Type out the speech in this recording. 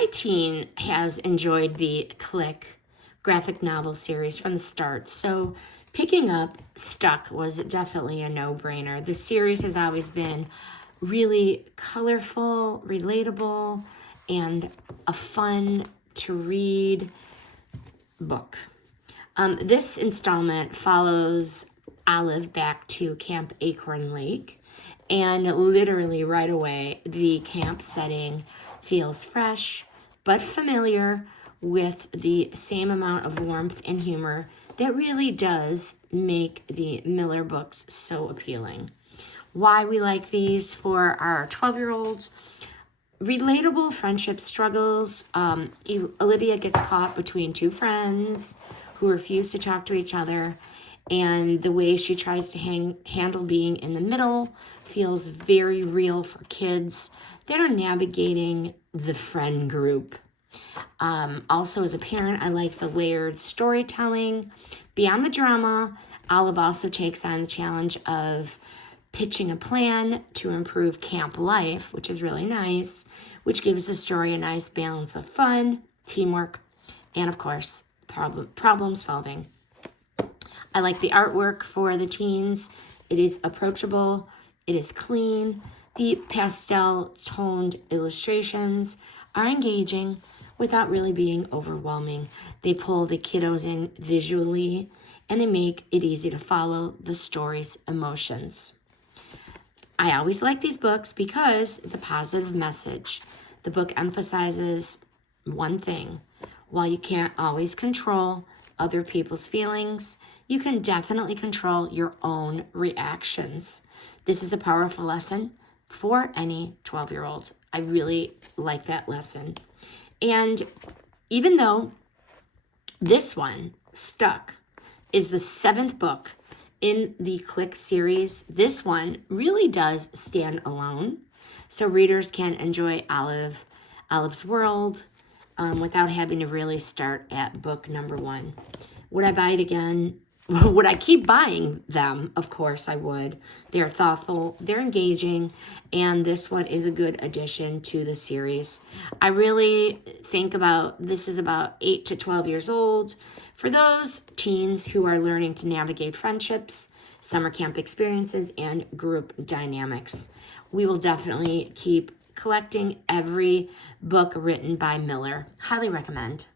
my teen has enjoyed the Click graphic novel series from the start, so picking up Stuck was definitely a no-brainer. The series has always been really colorful, relatable, and a fun to read book. This installment follows Olive back to Camp Acorn Lake, and literally right away, the camp setting feels fresh but familiar, with the same amount of warmth and humor that really does make the Miller books so appealing. Why we like these for our 12-year-olds: relatable friendship struggles. Olivia gets caught between two friends who refuse to talk to each other, and the way she tries to handle being in the middle feels very real for kids that are navigating the friend group. Also, as a parent, I like the layered storytelling. Beyond the drama, Olive also takes on the challenge of pitching a plan to improve camp life, which is really nice, which gives the story a nice balance of fun, teamwork, and of course, problem solving. I like the artwork for the teens. It is approachable. It is clean. The pastel toned illustrations are engaging without really being overwhelming. They pull the kiddos in visually, and they make it easy to follow the story's emotions. I always like these books because the positive message. The book emphasizes one thing: while you can't always control other people's feelings, you can definitely control your own reactions. This is a powerful lesson for any 12-year-old. I really like that lesson. And even though this one, Stuck, is the 7th book in the Click series, this one really does stand alone. So readers can enjoy Olive's world without having to really start at book number 1. Would I buy it again? Would I keep buying them? Of course I would. They're thoughtful, they're engaging, and this one is a good addition to the series. I really think this is about 8 to 12 years old. For those teens who are learning to navigate friendships, summer camp experiences, and group dynamics. We will definitely keep collecting every book written by Miller. Highly recommend.